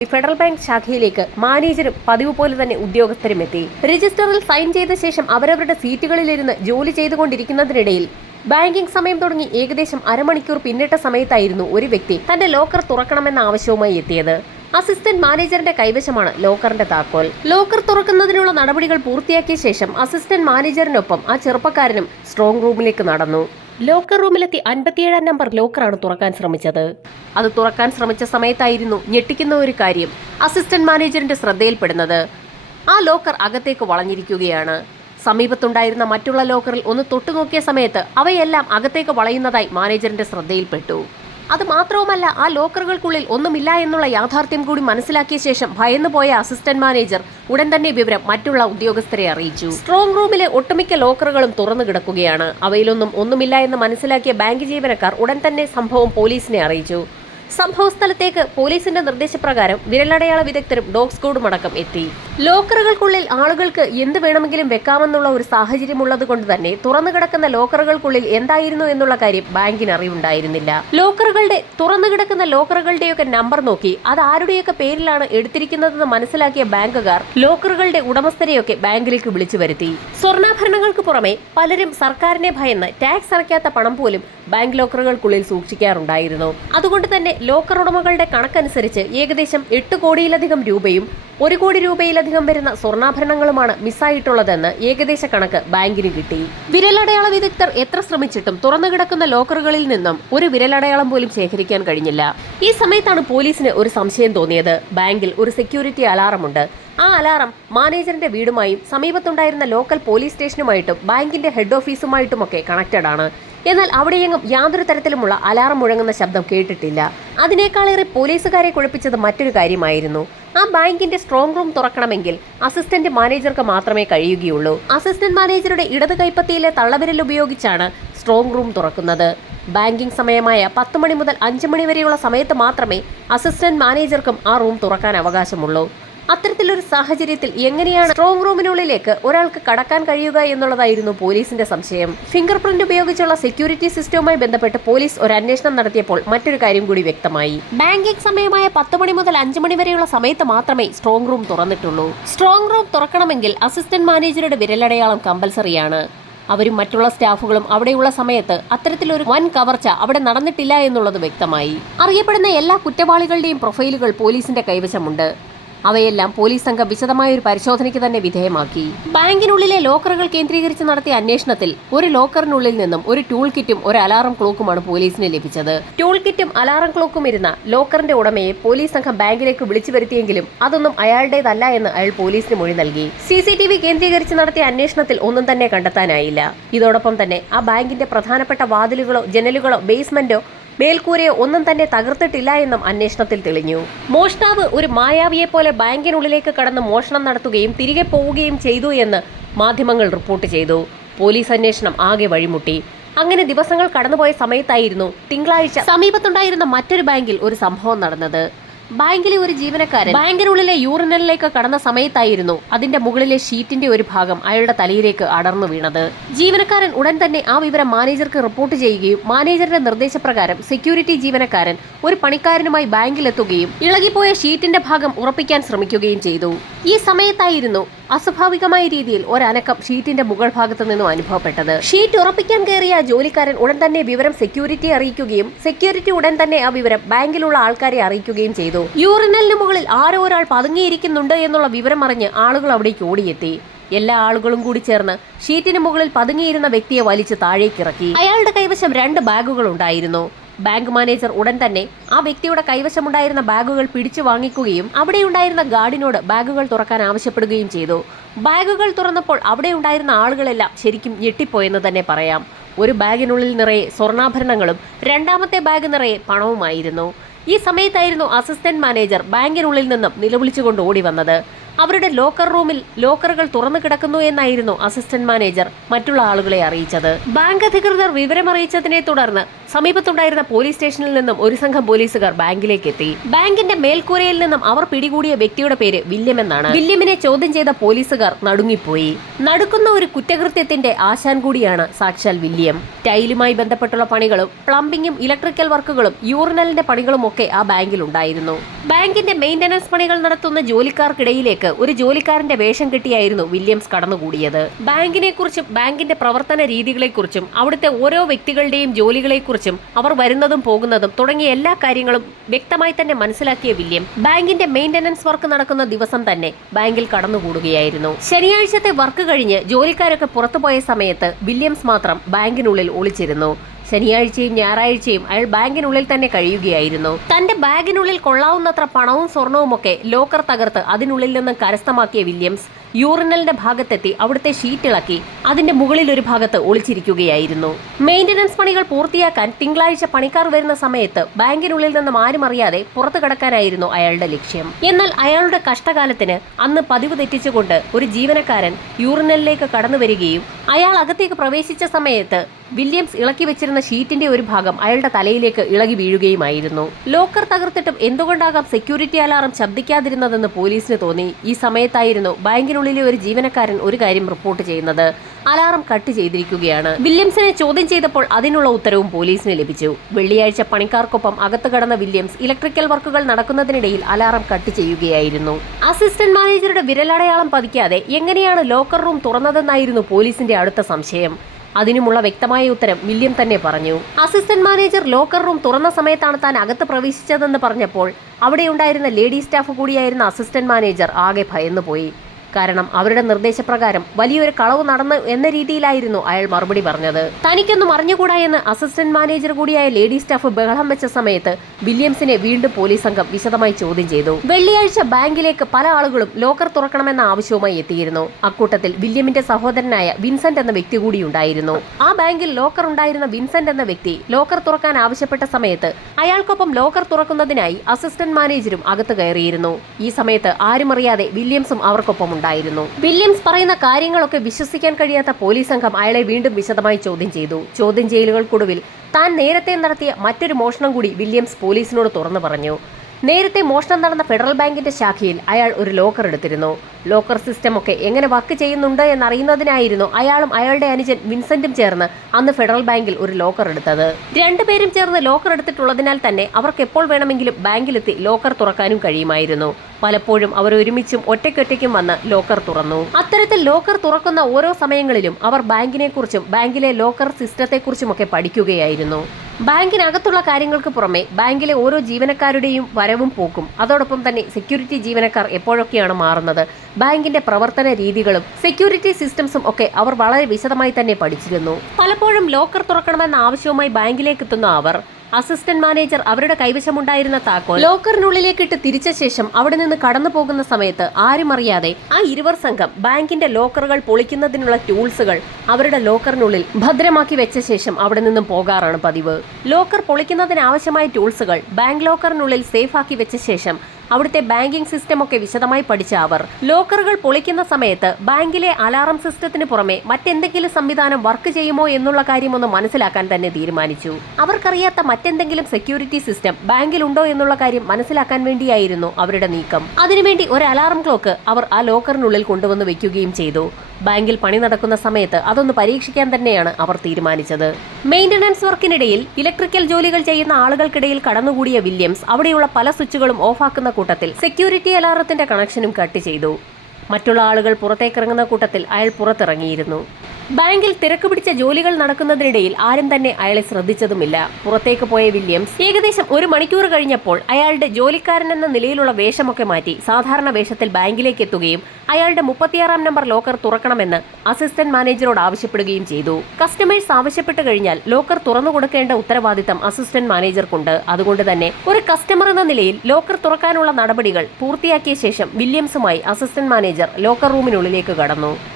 Federal bank ശാഖയിലേക്ക് മാനേജരും പതിവ് പോലെ തന്നെ ഉദ്യോഗസ്ഥരും എത്തി. രജിസ്റ്ററിൽ സൈൻ ചെയ്ത ശേഷം അവരവരുടെ സീറ്റുകളിലിരുന്ന് ജോലി ചെയ്തുകൊണ്ടിരിക്കുന്നതിനിടയിൽ ബാങ്കിംഗ് സമയം തുടങ്ങി ഏകദേശം അരമണിക്കൂർ പിന്നിട്ട സമയത്തായിരുന്നു ഒരു വ്യക്തി തന്റെ ലോക്കർ തുറക്കണമെന്ന ആവശ്യവുമായി എത്തിയത്. അസിസ്റ്റന്റ് മാനേജറിന്റെ കൈവശമാണ് ലോക്കറിന്റെ താക്കോൽ. ലോക്കർ തുറക്കുന്നതിനുള്ള നടപടികൾ പൂർത്തിയാക്കിയ ശേഷം അസിസ്റ്റന്റ് മാനേജറിനൊപ്പം ആ ചെറുപ്പക്കാരനും സ്ട്രോങ് റൂമിലേക്ക് നടന്നു. ലോക്കർ റൂമിലെത്തി 57 നമ്പർ ലോക്കറാണ് തുറക്കാൻ ശ്രമിച്ചത്. അത് തുറക്കാൻ ശ്രമിച്ച സമയത്തായിരുന്നു ഞെട്ടിക്കുന്ന ഒരു കാര്യം അസിസ്റ്റന്റ് മാനേജറിന്റെ ശ്രദ്ധയിൽപ്പെടുന്നത്. ആ ലോക്കർ അകത്തേക്ക് വളഞ്ഞിരിക്കുകയാണ്. സമീപത്തുണ്ടായിരുന്ന മറ്റുള്ള ലോക്കറിൽ ഒന്ന് തൊട്ടുനോക്കിയ സമയത്ത് അവയെല്ലാം അകത്തേക്ക് വളയുന്നതായി മാനേജറിന്റെ ശ്രദ്ധയിൽപ്പെട്ടു. അത് മാത്രവുമല്ല, ആ ലോക്കറുകൾക്കുള്ളിൽ ഒന്നുമില്ല എന്നുള്ള യാഥാർത്ഥ്യം കൂടി മനസ്സിലാക്കിയ ശേഷം ഭയന്നുപോയ അസിസ്റ്റന്റ് മാനേജർ ഉടൻ തന്നെ വിവരം മറ്റുള്ള ഉദ്യോഗസ്ഥരെ അറിയിച്ചു. സ്ട്രോങ് റൂമിലെ ഒട്ടുമിക്ക ലോക്കറുകളും തുറന്നു കിടക്കുകയാണ്. അവയിലൊന്നും ഒന്നുമില്ല എന്ന് മനസ്സിലാക്കിയ ബാങ്ക് ജീവനക്കാർ ഉടൻ തന്നെ സംഭവം പോലീസിനെ അറിയിച്ചു. സംഭവ സ്ഥലത്തേക്ക് പോലീസിന്റെ നിർദ്ദേശപ്രകാരം വിരലടയാള വിദഗ്ധരും ഡോഗ് സ്ക്വാഡും അടക്കം എത്തി. ലോക്കറുകൾക്കുള്ളിൽ ആളുകൾക്ക് എന്ത് വേണമെങ്കിലും വെക്കാമെന്നുള്ള ഒരു സാഹചര്യമുള്ളത് കൊണ്ട് തന്നെ തുറന്നു കിടക്കുന്ന ലോക്കറുകൾക്കുള്ളിൽ എന്തായിരുന്നു എന്നുള്ള കാര്യം ബാങ്കിന് അറിവുണ്ടായിരുന്നില്ല. തുറന്നു കിടക്കുന്ന ലോക്കറുകളുടെയൊക്കെ നമ്പർ നോക്കി അത് ആരുടെയൊക്കെ പേരിലാണ് എടുത്തിരിക്കുന്നതെന്ന് മനസ്സിലാക്കിയ ബാങ്കുകാർ ലോക്കറുകളുടെ ഉടമസ്ഥരെയൊക്കെ ബാങ്കിലേക്ക് വിളിച്ചു വരുത്തി. സ്വർണ്ണാഭരണങ്ങൾക്ക് പുറമെ പലരും സർക്കാരിനെ ഭയന്ന് ടാക്സ് അടയ്ക്കാത്ത പണം പോലും ബാങ്ക് ലോക്കറുകൾക്കുള്ളിൽ സൂക്ഷിക്കാറുണ്ടായിരുന്നു. അതുകൊണ്ട് തന്നെ ലോക്കർ ഉടമകളുടെ കണക്കനുസരിച്ച് ഏകദേശം 8 കോടിയിലധികം രൂപയും 1 കോടി രൂപയിലധികം വരുന്ന സ്വർണ്ണാഭരണങ്ങളുമാണ് മിസ്സായിട്ടുള്ളതെന്ന് ഏകദേശ കണക്ക് ബാങ്കിന് കിട്ടി. വിരലടയാള വിദഗ്ധർ എത്ര ശ്രമിച്ചിട്ടും തുറന്നു കിടക്കുന്ന ലോക്കറുകളിൽ നിന്നും ഒരു വിരലടയാളം പോലും ശേഖരിക്കാൻ കഴിഞ്ഞില്ല. ഈ സമയത്താണ് പോലീസിന് ഒരു സംശയം തോന്നിയത്. ബാങ്കിൽ ഒരു സെക്യൂരിറ്റി അലാറമുണ്ട്. ആ അലാറം മാനേജറിന്റെ വീടുമായും സമീപത്തുണ്ടായിരുന്ന ലോക്കൽ പോലീസ് സ്റ്റേഷനുമായിട്ടും ബാങ്കിന്റെ ഹെഡ് ഓഫീസുമായിട്ടുമൊക്കെ കണക്റ്റഡ് ആണ്. എന്നാൽ അവിടെയെങ്ങും യാതൊരു തരത്തിലുമുള്ള അലാറം മുഴങ്ങുന്ന ശബ്ദം കേട്ടിട്ടില്ല. അതിനേക്കാളേറെ പോലീസുകാരെ കുഴപ്പിച്ചത് മറ്റൊരു കാര്യമായിരുന്നു. ആ ബാങ്കിന്റെ സ്ട്രോങ് റൂം തുറക്കണമെങ്കിൽ അസിസ്റ്റന്റ് മാനേജർക്ക് മാത്രമേ കഴിയുകയുള്ളൂ. അസിസ്റ്റന്റ് മാനേജറുടെ ഇടത് കൈപ്പത്തിയിലെ തള്ളവിരൽ ഉപയോഗിച്ചാണ് സ്ട്രോങ് റൂം തുറക്കുന്നത്. ബാങ്കിംഗ് സമയമായ 10 മണി മുതൽ 5 മണി വരെയുള്ള സമയത്ത് മാത്രമേ അസിസ്റ്റന്റ് മാനേജർക്കും ആ റൂം തുറക്കാൻ അവകാശമുള്ളൂ. അത്തരത്തിലൊരു സാഹചര്യത്തിൽ എങ്ങനെയാണ് സ്ട്രോങ് റൂമിനുള്ളിലേക്ക് ഒരാൾക്ക് കടക്കാൻ കഴിയുക എന്നുള്ളതായിരുന്നു പോലീസിന്റെ സംശയം. ഫിംഗർ പ്രിന്റ് ഉപയോഗിച്ചുള്ള സെക്യൂരിറ്റി സിസ്റ്റവുമായി ബന്ധപ്പെട്ട് പോലീസ് ഒരു അന്വേഷണം നടത്തിയപ്പോൾ മറ്റൊരു കാര്യം കൂടി വ്യക്തമായി. ബാങ്കിംഗ് സമയമായ 10 മണി മുതൽ 5 മണി വരെയുള്ള സമയത്ത് മാത്രമേ strong room തുറന്നിട്ടുള്ളൂ. Strong room തുറക്കണമെങ്കിൽ assistant മാനേജറുടെ വിരലടയാളം കമ്പൽസറിയാണ്. അവരും മറ്റുള്ള സ്റ്റാഫുകളും അവിടെയുള്ള സമയത്ത് അത്തരത്തിലൊരു വൻ കവർച്ച അവിടെ നടന്നിട്ടില്ല എന്നുള്ളത് വ്യക്തമായി. അറിയപ്പെടുന്ന എല്ലാ കുറ്റവാളികളുടെയും പ്രൊഫൈലുകൾ പോലീസിന്റെ കൈവശമുണ്ട്. അവയെല്ലാം പോലീസ് സംഘം വിശദമായ ഒരു പരിശോധനയ്ക്ക് തന്നെ വിധേയമാക്കി. ബാങ്കിനുള്ളിലെ ലോക്കറുകൾ കേന്ദ്രീകരിച്ച് നടത്തിയ അന്വേഷണത്തിൽ ഒരു ലോക്കറിനുള്ളിൽ നിന്നും ഒരു ടൂൾ കിറ്റും ഒരു അലാറം ക്ലോക്കുമാണ് പോലീസിന് ലഭിച്ചത്. ടൂൾ കിറ്റും അലാറം ക്ലോക്കും ഇരുന്ന ലോക്കറിന്റെ ഉടമയെ പോലീസ് സംഘം ബാങ്കിലേക്ക് വിളിച്ചു വരുത്തിയെങ്കിലും അതൊന്നും അയാളുടേതല്ല എന്ന് അയാൾ പോലീസിന് മൊഴി നൽകി. CCTV കേന്ദ്രീകരിച്ച് നടത്തിയ അന്വേഷണത്തിൽ ഒന്നും തന്നെ കണ്ടെത്താനായില്ല. ഇതോടൊപ്പം തന്നെ ആ ബാങ്കിന്റെ പ്രധാനപ്പെട്ട വാതിലുകളോ ജനലുകളോ ബേസ്മെന്റോ മേൽക്കൂരയോ ഒന്നും തന്നെ തകർത്തിട്ടില്ല എന്നും അന്വേഷണത്തിൽ തെളിഞ്ഞു. മോഷ്ടാവ് ഒരു മായാവിയെ പോലെ ബാങ്കിനുള്ളിലേക്ക് കടന്ന് മോഷണം നടത്തുകയും തിരികെ പോവുകയും ചെയ്തു എന്ന് മാധ്യമങ്ങൾ റിപ്പോർട്ട് ചെയ്തു. പോലീസ് അന്വേഷണം ആകെ വഴിമുട്ടി. അങ്ങനെ ദിവസങ്ങൾ കടന്നുപോയ സമയത്തായിരുന്നു തിങ്കളാഴ്ച സമീപത്തുണ്ടായിരുന്ന മറ്റൊരു ബാങ്കിൽ ഒരു സംഭവം നടന്നത്. ബാങ്കിലെ ഒരു ജീവനക്കാരൻ ബാങ്കിനുള്ളിലെ യൂറിനലിലേക്ക് കടന്ന സമയത്തായിരുന്നു അതിന്റെ മുകളിലെ ഷീറ്റിന്റെ ഒരു ഭാഗം അയാളുടെ തലയിലേക്ക് അടർന്നു വീണത്. ജീവനക്കാരൻ ഉടൻ തന്നെ ആ വിവരം മാനേജർക്ക് റിപ്പോർട്ട് ചെയ്യുകയും മാനേജറുടെ നിർദ്ദേശപ്രകാരം സെക്യൂരിറ്റി ജീവനക്കാരൻ ഒരു പണിക്കാരനുമായി ബാങ്കിലെത്തുകയും ഇളകിപ്പോയ ഷീറ്റിന്റെ ഭാഗം ഉറപ്പിക്കാൻ ശ്രമിക്കുകയും ചെയ്തു. ഈ സമയത്തായിരുന്നു അസ്വാഭാവികമായ രീതിയിൽ ഒരനക്കം ഷീറ്റിന്റെ മുകൾ ഭാഗത്തു നിന്നും അനുഭവപ്പെട്ടത്. ഷീറ്റ് ഉറപ്പിക്കാൻ കയറിയ ജോലിക്കാരൻ ഉടൻ തന്നെ വിവരം സെക്യൂരിറ്റിയെ അറിയിക്കുകയും സെക്യൂരിറ്റി ഉടൻ തന്നെ ആ വിവരം ബാങ്കിലുള്ള ആൾക്കാരെ അറിയിക്കുകയും ചെയ്തു. യൂറിനലിന് മുകളിൽ ആരോ ഒരാൾ പതുങ്ങിയിരിക്കുന്നുണ്ട് എന്നുള്ള വിവരം അറിഞ്ഞ് ആളുകൾ അവിടേക്ക് ഓടിയെത്തി. എല്ലാ ആളുകളും കൂടി ചേർന്ന് ഷീറ്റിന് മുകളിൽ പതുങ്ങിയിരുന്ന വ്യക്തിയെ വലിച്ച് താഴേക്കിറക്കി. അയാളുടെ കൈവശം 2 ബാഗുകൾ ഉണ്ടായിരുന്നു. ബാങ്ക് മാനേജർ ഉടൻ തന്നെ ആ വ്യക്തിയുടെ കൈവശമുണ്ടായിരുന്ന ബാഗുകൾ പിടിച്ചു വാങ്ങിക്കുകയും അവിടെയുണ്ടായിരുന്ന ഗാർഡിനോട് ബാഗുകൾ തുറക്കാൻ ആവശ്യപ്പെടുകയും ചെയ്തു. ബാഗുകൾ തുറന്നപ്പോൾ അവിടെ ഉണ്ടായിരുന്ന ആളുകളെല്ലാം ശരിക്കും ഞെട്ടിപ്പോയെന്ന് തന്നെ പറയാം. ഒരു ബാഗിനുള്ളിൽ നിറയെ സ്വർണ്ണാഭരണങ്ങളും രണ്ടാമത്തെ ബാഗ് നിറയെ പണവുമായിരുന്നു. ഈ സമയത്തായിരുന്നു അസിസ്റ്റന്റ് മാനേജർ ബാങ്കിനുള്ളിൽ നിന്നും നിലവിളിച്ചുകൊണ്ട് ഓടി വന്നത്. അവരുടെ ലോക്കർ റൂമിൽ ലോക്കറുകൾ തുറന്നു കിടക്കുന്നു എന്നായിരുന്നു അസിസ്റ്റന്റ് മാനേജർ മറ്റുള്ള ആളുകളെ അറിയിച്ചത്. ബാങ്ക് അധികൃതർ വിവരമറിയിച്ചതിനെ തുടർന്ന് സമീപത്തുണ്ടായിരുന്ന പോലീസ് സ്റ്റേഷനിൽ നിന്നും ഒരു സംഘം പോലീസുകാർ ബാങ്കിലേക്ക് എത്തി. ബാങ്കിന്റെ മേൽക്കൂരയിൽ നിന്നും അവർ പിടികൂടിയ വ്യക്തിയുടെ പേര് വില്യം എന്നാണ്. വില്യമിനെ ചോദ്യം ചെയ്ത പോലീസുകാർ നടുങ്ങിപ്പോയി. നടക്കുന്ന ഒരു കുറ്റകൃത്യത്തിന്റെ ആശാൻ കൂടിയാണ് സാക്ഷാൽ വില്യം. ടൈലുമായി ബന്ധപ്പെട്ടുള്ള പണികളും പ്ലംബിംഗും ഇലക്ട്രിക്കൽ വർക്കുകളും യൂറിനലിന്റെ പണികളും ഒക്കെ ആ ബാങ്കിൽ ഉണ്ടായിരുന്നു. ബാങ്കിന്റെ മെയിന്റനൻസ് പണികൾ നടത്തുന്ന ജോലിക്കാർക്കിടയിലേക്ക് ഒരു ജോലിക്കാരന്റെ വേഷം കെട്ടിയായിരുന്നു വില്യംസ് കടന്നുകൂടിയത്. ബാങ്കിനെ കുറിച്ചും ബാങ്കിന്റെ പ്രവർത്തന രീതികളെക്കുറിച്ചും അവിടുത്തെ ഓരോ വ്യക്തികളുടെയും ജോലികളെക്കുറിച്ചും അവർ വരുന്നതും പോകുന്നതും തുടങ്ങിയ എല്ലാ കാര്യങ്ങളും വ്യക്തമായി തന്നെ മനസ്സിലാക്കിയ വില്യം ബാങ്കിന്റെ മെയിന്റനൻസ് വർക്ക് നടക്കുന്ന ദിവസം തന്നെ ബാങ്കിൽ കടന്നുകൂടുകയായിരുന്നു. ശനിയാഴ്ചത്തെ വർക്ക് കഴിഞ്ഞ് ജോലിക്കാരൊക്കെ പുറത്തുപോയ സമയത്ത് വില്യംസ് മാത്രം ബാങ്കിനുള്ളിൽ ഒളിച്ചിരുന്നു. ശനിയാഴ്ചയും ഞായറാഴ്ചയും അയാൾ ബാങ്കിനുള്ളിൽ തന്നെ കഴിയുകയായിരുന്നു. തന്റെ ബാഗിനുള്ളിൽ കൊള്ളാവുന്നത്ര പണവും സ്വർണവും ഒക്കെ ലോക്കർ തകർത്ത് അതിനുള്ളിൽ നിന്ന് കരസ്ഥമാക്കിയ വില്യംസ് യൂറിനലിന്റെ ഭാഗത്തെത്തി അവിടുത്തെ ഷീറ്റ് ഇളക്കി അതിന്റെ മുകളിൽ ഒരു ഭാഗത്ത് ഒളിച്ചിരിക്കുകയായിരുന്നു. മെയിന്റനൻസ് പണികൾ പൂർത്തിയാക്കാൻ തിങ്കളാഴ്ച പണിക്കാർ വരുന്ന സമയത്ത് ബാങ്കിനുള്ളിൽ നിന്നും ആരും അറിയാതെ പുറത്തു കടക്കാനായിരുന്നു അയാളുടെ ലക്ഷ്യം. എന്നാൽ അയാളുടെ കഷ്ടകാലത്തിന് അന്ന് പതിവ് തെറ്റിച്ചുകൊണ്ട് ഒരു ജീവനക്കാരൻ യൂറിനലിലേക്ക് കടന്നു വരികയും അയാൾ അകത്തേക്ക് പ്രവേശിച്ച സമയത്ത് വില്യംസ് ഇളക്കി വെച്ചിരുന്ന ഷീറ്റിന്റെ ഒരു ഭാഗം അയാളുടെ തലയിലേക്ക് ഇളകി വീഴുകയുമായിരുന്നു. ലോക്കർ തകർത്തിട്ടും എന്തുകൊണ്ടാകാം സെക്യൂരിറ്റി അലാറം ശബ്ദിക്കാതിരുന്നതെന്ന് പോലീസിന് തോന്നി. ഈ സമയത്തായിരുന്നു ബാങ്കിനുള്ളിലെ ഒരു ജീവനക്കാരൻ ഒരു കാര്യം റിപ്പോർട്ട് ചെയ്യുന്നത്. അലാറം കട്ട് ചെയ്തിരിക്കുകയാണ്. വില്യംസിനെ ചോദ്യം ചെയ്തപ്പോൾ അതിനുള്ള ഉത്തരവും പോലീസിന് ലഭിച്ചു. വെള്ളിയാഴ്ച പണിക്കാർക്കൊപ്പം അകത്ത് കടന്ന വില്യംസ് ഇലക്ട്രിക്കൽ വർക്കുകൾ നടക്കുന്നതിനിടയിൽ അലാറം കട്ട് ചെയ്യുകയായിരുന്നു. അസിസ്റ്റന്റ് മാനേജറുടെ വിരലടയാളം പതിക്കാതെ എങ്ങനെയാണ് ലോക്കർ റൂം തുറന്നതെന്നായിരുന്നു പോലീസിന്റെ അടുത്ത സംശയം. അതിനുമുള്ള വ്യക്തമായ ഉത്തരം വില്യം തന്നെ പറഞ്ഞു. അസിസ്റ്റന്റ് മാനേജർ ലോക്കർ റൂം തുറന്ന സമയത്താണ് താൻ അകത്ത് പ്രവേശിച്ചതെന്ന് പറഞ്ഞപ്പോൾ അവിടെയുണ്ടായിരുന്ന ലേഡി സ്റ്റാഫ് കൂടിയായിരുന്ന അസിസ്റ്റന്റ് മാനേജർ ആകെ ഭയന്നുപോയി. കാരണം അവരുടെ നിർദ്ദേശപ്രകാരം വലിയൊരു കളവ് നടന്നു എന്ന രീതിയിലായിരുന്നു അയാൾ മറുപടി പറഞ്ഞത്. തനിക്കൊന്നും അറിഞ്ഞുകൂടാ എന്ന് അസിസ്റ്റന്റ് മാനേജർ കൂടിയായ ലേഡി സ്റ്റാഫ് ബഹളം വെച്ച സമയത്ത് വില്യംസിനെ വീണ്ടും പോലീസ് സംഘം വിശദമായി ചോദ്യം ചെയ്തു. വെള്ളിയാഴ്ച ബാങ്കിലേക്ക് പല ആളുകളും ലോക്കർ തുറക്കണമെന്ന ആവശ്യവുമായി എത്തിയിരുന്നു. അക്കൂട്ടത്തിൽ വില്യമിന്റെ സഹോദരനായ വിൻസെന്റ് എന്ന വ്യക്തി കൂടി ഉണ്ടായിരുന്നു. ആ ബാങ്കിൽ ലോക്കർ ഉണ്ടായിരുന്ന വിൻസെന്റ് എന്ന വ്യക്തി ലോക്കർ തുറക്കാൻ ആവശ്യപ്പെട്ട സമയത്ത് അയാൾക്കൊപ്പം ലോക്കർ തുറക്കുന്നതിനായി അസിസ്റ്റന്റ് മാനേജരും അകത്ത് കയറിയിരുന്നു. ഈ സമയത്ത് ആരും അറിയാതെ വില്യംസും അവർക്കൊപ്പം ഉണ്ടായിരുന്നു. വില്യംസ് പറയുന്ന കാര്യങ്ങളൊക്കെ വിശ്വസിക്കാൻ കഴിയാത്ത പോലീസ് സംഘം അയാളെ വീണ്ടും വിശദമായി ചോദ്യം ചെയ്തു. ചോദ്യം ചെയ്യലുകൾക്കൊടുവിൽ താൻ നേരത്തെ നടത്തിയ മറ്റൊരു മോഷണം കൂടി വില്യംസ് പോലീസിനോട് തുറന്നു പറഞ്ഞു. നേരത്തെ മോഷണം നടന്ന ഫെഡറൽ ബാങ്കിന്റെ ശാഖയിൽ അയാൾ ഒരു ലോക്കർ എടുത്തിരുന്നു. ലോക്കർ സിസ്റ്റം ഒക്കെ എങ്ങനെ വർക്ക് ചെയ്യുന്നുണ്ട് എന്നറിയുന്നതിനായിരുന്നു അയാളും അയാളുടെ അനുജൻ വിൻസെന്റും ചേർന്ന് അന്ന് ഫെഡറൽ ബാങ്കിൽ ഒരു ലോക്കർ എടുത്തത്. രണ്ടുപേരും ചേർന്ന് ലോക്കർ എടുത്തിട്ടുള്ളതിനാൽ തന്നെ അവർക്ക് എപ്പോൾ വേണമെങ്കിലും ബാങ്കിലെത്തി ലോക്കർ തുറക്കാനും കഴിയുമായിരുന്നു. പലപ്പോഴും അവർ ഒരുമിച്ചും ഒറ്റയ്ക്കൊറ്റയ്ക്കും വന്ന് ലോക്കർ തുറന്നു. അത്തരത്തിൽ ലോക്കർ തുറക്കുന്ന ഓരോ സമയങ്ങളിലും അവർ ബാങ്കിനെ കുറിച്ചും ബാങ്കിലെ ലോക്കർ സിസ്റ്റത്തെക്കുറിച്ചുമൊക്കെ പഠിക്കുകയായിരുന്നു. ബാങ്കിനകത്തുള്ള കാര്യങ്ങൾക്ക് പുറമെ ബാങ്കിലെ ഓരോ ജീവനക്കാരുടെയും വരവും പോക്കും, അതോടൊപ്പം തന്നെ സെക്യൂരിറ്റി ജീവനക്കാർ എപ്പോഴൊക്കെയാണ് മാറുന്നത്, ബാങ്കിന്റെ പ്രവർത്തന രീതികളും സെക്യൂരിറ്റി സിസ്റ്റംസും ഒക്കെ അവർ വളരെ വിശദമായി തന്നെ പഠിച്ചിരുന്നു. പലപ്പോഴും ലോക്കർ തുറക്കണമെന്ന ആവശ്യവുമായി ബാങ്കിലേക്ക് എത്തുന്ന അവർ അസിസ്റ്റന്റ് മാനേജർ അവരുടെ കൈവശമുണ്ടായിരുന്ന താക്കോൽ ലോക്കറിനുള്ളിലേക്കിട്ട് തിരിച്ച ശേഷം അവിടെ നിന്ന് കടന്നു പോകുന്ന സമയത്ത് ആരും അറിയാതെ ആ ഇരുവർ സംഘം ബാങ്കിന്റെ ലോക്കറുകൾ പൊളിക്കുന്നതിനുള്ള ടൂൾസുകൾ അവരുടെ ലോക്കറിനുള്ളിൽ ഭദ്രമാക്കി വെച്ച ശേഷം അവിടെ നിന്നും പോകാറാണ് പതിവ്. ലോക്കർ പൊളിക്കുന്നതിന് ആവശ്യമായ ടൂൾസുകൾ ബാങ്ക് ലോക്കറിനുള്ളിൽ സേഫ് ആക്കി വെച്ച ശേഷം അവിടുത്തെ ബാങ്കിംഗ് സിസ്റ്റം ഒക്കെ വിശദമായി പഠിച്ച അവർ ലോക്കറുകൾ പൊളിക്കുന്ന സമയത്ത് ബാങ്കിലെ അലാറം സിസ്റ്റത്തിന് പുറമെ മറ്റെന്തെങ്കിലും സംവിധാനം വർക്ക് ചെയ്യുമോ എന്നുള്ള കാര്യമൊന്ന് മനസ്സിലാക്കാൻ തന്നെ തീരുമാനിച്ചു. അവർക്കറിയാത്ത മറ്റെന്തെങ്കിലും സെക്യൂരിറ്റി സിസ്റ്റം ബാങ്കിലുണ്ടോ എന്നുള്ള കാര്യം മനസ്സിലാക്കാൻ വേണ്ടിയായിരുന്നു അവരുടെ നീക്കം. അതിനുവേണ്ടി ഒരു അലാറം ക്ലോക്ക് അവർ ആ ലോക്കറിനുള്ളിൽ കൊണ്ടുവന്ന് വെക്കുകയും ചെയ്തു. ബാങ്കിൽ പണി നടക്കുന്ന സമയത്ത് അതൊന്ന് പരീക്ഷിക്കാൻ തന്നെയാണ് അവർ തീരുമാനിച്ചത്. മെയിന്റനൻസ് വർക്കിനിടയിൽ ഇലക്ട്രിക്കൽ ജോലികൾ ചെയ്യുന്ന ആളുകൾക്കിടയിൽ കടന്നുകൂടിയ വില്യംസ് അവിടെയുള്ള പല സ്വിച്ചുകളും ഓഫാക്കുന്ന കൂട്ടത്തിൽ സെക്യൂരിറ്റി അലാറത്തിന്റെ കണക്ഷനും കട്ട് ചെയ്തു. മറ്റുള്ള ആളുകൾ പുറത്തേക്കിറങ്ങുന്ന കൂട്ടത്തിൽ അയാൾ പുറത്തിറങ്ങിയിരുന്നു. ബാങ്കിൽ തിരക്ക് പിടിച്ച ജോലികൾ നടക്കുന്നതിനിടയിൽ ആരും തന്നെ അയാളെ ശ്രദ്ധിച്ചതുമില്ല. പുറത്തേക്ക് പോയ വില്യംസ് ഏകദേശം 1 മണിക്കൂർ കഴിഞ്ഞപ്പോൾ അയാളുടെ ജോലിക്കാരൻ എന്ന നിലയിലുള്ള വേഷമൊക്കെ മാറ്റി സാധാരണ വേഷത്തിൽ ബാങ്കിലേക്ക് എത്തുകയും അയാളുടെ 36-ാം നമ്പർ ലോക്കർ തുറക്കണമെന്ന് അസിസ്റ്റന്റ് മാനേജറോട് ആവശ്യപ്പെടുകയും ചെയ്തു. കസ്റ്റമേഴ്സ് ആവശ്യപ്പെട്ടു കഴിഞ്ഞാൽ ലോക്കർ തുറന്നു കൊടുക്കേണ്ട ഉത്തരവാദിത്തം അസിസ്റ്റന്റ് മാനേജർക്കുണ്ട്. അതുകൊണ്ട് തന്നെ ഒരു കസ്റ്റമർ എന്ന നിലയിൽ ലോക്കർ തുറക്കാനുള്ള നടപടികൾ പൂർത്തിയാക്കിയ ശേഷം വില്യംസുമായി അസിസ്റ്റന്റ് മാനേജർ ലോക്കർ റൂമിനുള്ളിലേക്ക് കടന്നു.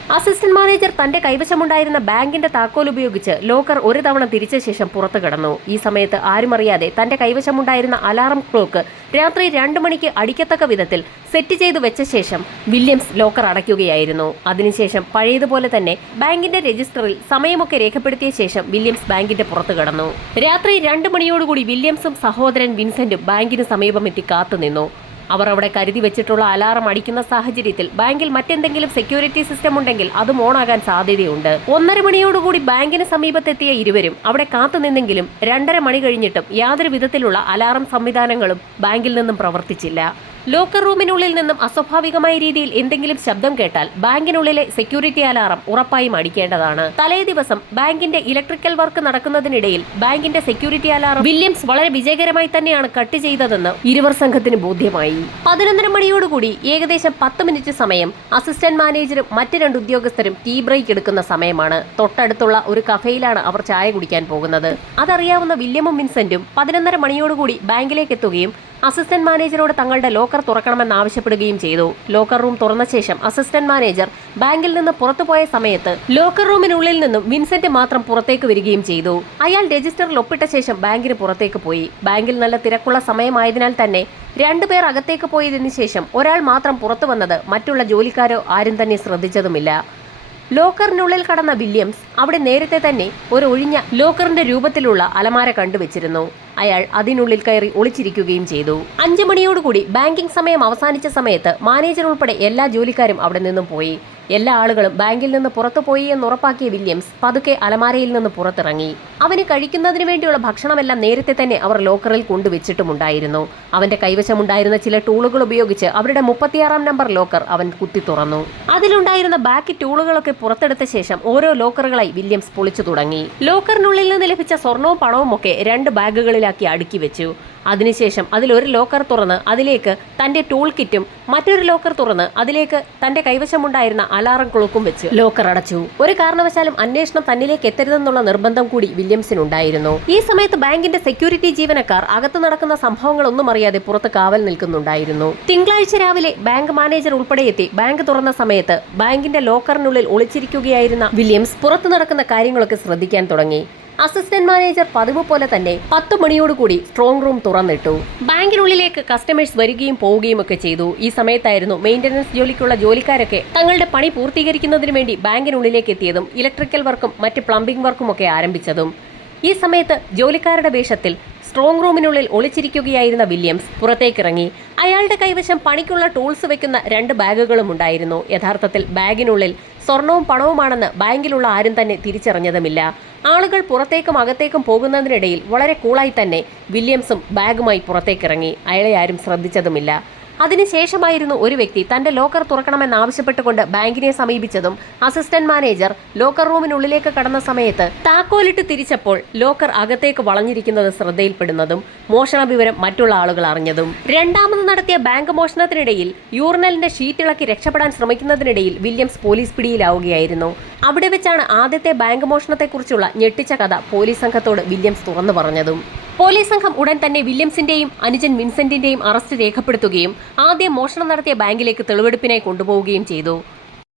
അസിസ്റ്റന്റ് മാനേജർ തന്റെ കൈവശമുണ്ടായിരുന്ന ബാങ്കിന്റെ താക്കോൽ ഉപയോഗിച്ച് ലോക്കർ ഒരു തവണ തിരിച്ച ശേഷം പുറത്തു കടന്നു. ഈ സമയത്ത് ആരും അറിയാതെ തന്റെ കൈവശമുണ്ടായിരുന്ന അലാറം ക്ലോക്ക് രാത്രി 2 മണിക്ക് അടിക്കത്തക്ക വിധത്തിൽ സെറ്റ് ചെയ്തു വെച്ച ശേഷം വില്യംസ് ലോക്കർ അടയ്ക്കുകയായിരുന്നു. അതിനുശേഷം പഴയതുപോലെ തന്നെ ബാങ്കിന്റെ രജിസ്റ്ററിൽ സമയമൊക്കെ രേഖപ്പെടുത്തിയ ശേഷം വില്യംസ് ബാങ്കിന്റെ പുറത്തു കടന്നു. രാത്രി 2 മണിയോടുകൂടി വില്യംസും സഹോദരൻ വിൻസെന്റും ബാങ്കിന് സമീപമെത്തി കാത്തുനിന്നു. അവർ അവിടെ കരുതി വെച്ചിട്ടുള്ള അലാറം അടിക്കുന്ന സാഹചര്യത്തിൽ ബാങ്കിൽ മറ്റെന്തെങ്കിലും സെക്യൂരിറ്റി സിസ്റ്റം ഉണ്ടെങ്കിൽ അതും ഓണാകാൻ സാധ്യതയുണ്ട്. 1:30 മണിയോടുകൂടി ബാങ്കിന് സമീപത്തെത്തിയ ഇരുവരും അവിടെ കാത്തുനിന്നെങ്കിലും 2:30 മണി കഴിഞ്ഞിട്ടും യാതൊരു വിധത്തിലുള്ള അലാറം സംവിധാനങ്ങളും ബാങ്കിൽ നിന്നും പ്രവർത്തിച്ചില്ല. ലോക്കർ റൂമിനുള്ളിൽ നിന്നും അസ്വാഭാവികമായ രീതിയിൽ എന്തെങ്കിലും ശബ്ദം കേട്ടാൽ ബാങ്കിനുള്ളിലെ സെക്യൂരിറ്റി അലാറം ഉറപ്പായും അടിക്കേണ്ടതാണ്. തലേ ദിവസം ബാങ്കിന്റെ ഇലക്ട്രിക്കൽ വർക്ക് നടക്കുന്നതിനിടയിൽ ബാങ്കിന്റെ സെക്യൂരിറ്റി അലാറം വില്യംസ് വളരെ വിജയകരമായി തന്നെയാണ് കട്ട് ചെയ്തതെന്ന് ഇരുവർ സംഘത്തിന് ബോധ്യമായി. 11:30 മണിയോടുകൂടി ഏകദേശം 10 മിനിറ്റ് സമയം അസിസ്റ്റന്റ് മാനേജരും മറ്റ് 2 ഉദ്യോഗസ്ഥരും ടീ ബ്രേക്ക് എടുക്കുന്ന സമയമാണ്. തൊട്ടടുത്തുള്ള ഒരു കഫേയിലാണ് അവർ ചായ കുടിക്കാൻ പോകുന്നത്. അതറിയാവുന്ന വില്യമും വിൻസെന്റും 11:30 മണിയോടുകൂടി ബാങ്കിലേക്ക് എത്തുകയും അസിസ്റ്റന്റ് മാനേജരോട് തങ്ങളുടെ ലോക്കർ തുറക്കണമെന്ന് ആവശ്യപ്പെടുകയും ചെയ്തു. ലോക്കർ റൂം തുറന്ന ശേഷം അസിസ്റ്റന്റ് മാനേജർ ബാങ്കിൽ നിന്ന് പുറത്തുപോയ സമയത്ത് ലോക്കർ റൂമിനുള്ളിൽ നിന്നും വിൻസെന്റ് മാത്രം പുറത്തേക്ക് വരികയും ചെയ്തു. അയാൾ രജിസ്റ്ററിൽ ഒപ്പിട്ട ശേഷം ബാങ്കിന് പുറത്തേക്ക് പോയി. ബാങ്കിൽ നല്ല തിരക്കുള്ള സമയമായതിനാൽ തന്നെ 2 പേർ അകത്തേക്ക് പോയതിനു ശേഷം ഒരാൾ മാത്രം പുറത്തു വന്നത് മറ്റുള്ള ജോലിക്കാരോ ആരും തന്നെ ശ്രദ്ധിച്ചതുമില്ല. ലോക്കറിനുള്ളിൽ കടന്ന വില്യംസ് അവിടെ നേരത്തെ തന്നെ ഒരു ഒഴിഞ്ഞ ലോക്കറിന്റെ രൂപത്തിലുള്ള അലമാര കണ്ടുവച്ചിരുന്നു. അയാൾ അതിനുള്ളിൽ കയറി ഒളിച്ചിരിക്കുകയും ചെയ്തു. 5 മണിയോടുകൂടി ബാങ്കിംഗ് സമയം അവസാനിച്ച സമയത്ത് മാനേജർ ഉൾപ്പെടെ എല്ലാ ജോലിക്കാരും അവിടെ നിന്നും പോയി. എല്ലാ ആളുകളും ബാങ്കിൽ നിന്ന് പുറത്തുപോയി എന്ന് ഉറപ്പാക്കിയ വില്യംസ് പതുക്കെ അലമാരയിൽ നിന്ന് പുറത്തിറങ്ങി. അവന് കഴിക്കുന്നതിന് വേണ്ടിയുള്ള ഭക്ഷണമെല്ലാം നേരത്തെ തന്നെ അവർ ലോക്കറിൽ കൊണ്ടുവച്ചിട്ടുമുണ്ടായിരുന്നു. അവന്റെ കൈവശമുണ്ടായിരുന്ന ചില ടൂളുകൾ ഉപയോഗിച്ച് അവരുടെ 36-ാം നമ്പർ ലോക്കർ അവൻ കുത്തി തുറന്നു. അതിലുണ്ടായിരുന്ന ബാക്കി ടൂളുകളൊക്കെ പുറത്തെടുത്ത ശേഷം ഓരോ ലോക്കറുകളായി വില്യംസ് പൊളിച്ചു തുടങ്ങി. ലോക്കറിനുള്ളിൽ നിന്ന് ലഭിച്ച സ്വർണവും പണവും ഒക്കെ 2 ബാഗുകളിലാക്കി അടുക്കി വെച്ചു. അതിനുശേഷം അതിലൊരു ലോക്കർ തുറന്ന് അതിലേക്ക് തന്റെ ടൂൾ കിറ്റും മറ്റൊരു ലോക്കർ തുറന്ന് അതിലേക്ക് തന്റെ കൈവശമുണ്ടായിരുന്ന അലാറം ക്ലോക്കും വെച്ച് ലോക്കർ അടച്ചു. ഒരു കാരണവശാലും അന്വേഷണം തന്നിലേക്ക് എത്തരുതെന്നുള്ള നിർബന്ധം കൂടി വില്യംസിനുണ്ടായിരുന്നു. ഈ സമയത്ത് ബാങ്കിന്റെ സെക്യൂരിറ്റി ജീവനക്കാർ അകത്ത് നടക്കുന്ന സംഭവങ്ങളൊന്നും അറിയാതെ പുറത്ത് കാവൽ നിൽക്കുന്നുണ്ടായിരുന്നു. തിങ്കളാഴ്ച രാവിലെ ബാങ്ക് മാനേജർ ഉൾപ്പെടെ എത്തി ബാങ്ക് തുറന്ന സമയത്ത് ബാങ്കിന്റെ ലോക്കറിനുള്ളിൽ ഒളിച്ചിരിക്കുകയായിരുന്ന വില്യംസ് പുറത്തു നടക്കുന്ന കാര്യങ്ങളൊക്കെ ശ്രദ്ധിക്കാൻ തുടങ്ങി. അസിസ്റ്റന്റ് മാനേജർ പതിവ് പോലെ തന്നെ 10 മണിയോടുകൂടി സ്ട്രോങ് റൂം തുറന്നിട്ടു. ബാങ്കിനുള്ളിലേക്ക് കസ്റ്റമേഴ്സ് വരികയും പോവുകയും ഒക്കെ ചെയ്തു. ഈ സമയത്തായിരുന്നു മെയിന്റനൻസ് ജോലിക്കുള്ള ജോലിക്കാരൊക്കെ തങ്ങളുടെ പണി പൂർത്തീകരിക്കുന്നതിന് വേണ്ടി ബാങ്കിനുള്ളിലേക്ക് എത്തിയതും ഇലക്ട്രിക്കൽ വർക്കും മറ്റ് പ്ലംബിംഗ് വർക്കും ഒക്കെ ആരംഭിച്ചതും. ഈ സമയത്ത് ജോലിക്കാരുടെ വേഷത്തിൽ സ്ട്രോങ് റൂമിനുള്ളിൽ ഒളിച്ചിരിക്കുകയായിരുന്ന വില്യംസ് പുറത്തേക്കിറങ്ങി. അയാളുടെ കൈവശം പണിക്കുള്ള ടൂൾസ് വെക്കുന്ന 2 ബാഗുകളും ഉണ്ടായിരുന്നു. യഥാർത്ഥത്തിൽ ബാഗിനുള്ളിൽ സ്വർണവും പണവുമാണെന്ന് ബാങ്കിലുള്ള ആരും തന്നെ തിരിച്ചറിഞ്ഞതുമില്ല. ആളുകൾ പുറത്തേക്കും അകത്തേക്കും പോകുന്നതിനിടയിൽ വളരെ കൂളായി തന്നെ വില്യംസും ബാഗുമായി പുറത്തേക്കിറങ്ങി. അയാളെ ആരും ശ്രദ്ധിച്ചതുമില്ല. അതിനുശേഷമായിരുന്നു ഒരു വ്യക്തി തന്റെ ലോക്കർ തുറക്കണമെന്നാവശ്യപ്പെട്ടുകൊണ്ട് ബാങ്കിനെ സമീപിച്ചതും അസിസ്റ്റന്റ് മാനേജർ ലോക്കർ റൂമിനുള്ളിലേക്ക് കടന്ന സമയത്ത് താക്കോലിട്ട് തിരിച്ചപ്പോൾ ലോക്കർ അകത്തേക്ക് വളഞ്ഞിരിക്കുന്നത് ശ്രദ്ധയിൽപ്പെടുന്നതും മോഷണ വിവരം മറ്റുള്ള ആളുകൾ അറിഞ്ഞതും. രണ്ടാമത് നടത്തിയ ബാങ്ക് മോഷണത്തിനിടയിൽ യൂറിനലിന്റെ ഷീറ്റിളക്കി രക്ഷപ്പെടാൻ ശ്രമിക്കുന്നതിനിടയിൽ വില്യംസ് പോലീസ് പിടിയിലാവുകയായിരുന്നു. അവിടെ വെച്ചാണ് ആദ്യത്തെ ബാങ്ക് മോഷണത്തെക്കുറിച്ചുള്ള ഞെട്ടിച്ച കഥ പോലീസ് സംഘത്തോട് വില്യംസ് തുറന്നു പറഞ്ഞതും. പോലീസ് സംഘം ഉടൻ തന്നെ വില്യംസിന്റെയും അനുജൻ വിൻസെന്റിന്റെയും അറസ്റ്റ് രേഖപ്പെടുത്തുകയും ആദ്യം മോഷണം നടത്തിയ ബാങ്കിലേക്ക് തെളിവെടുപ്പിനായി കൊണ്ടുപോവുകയും ചെയ്തു.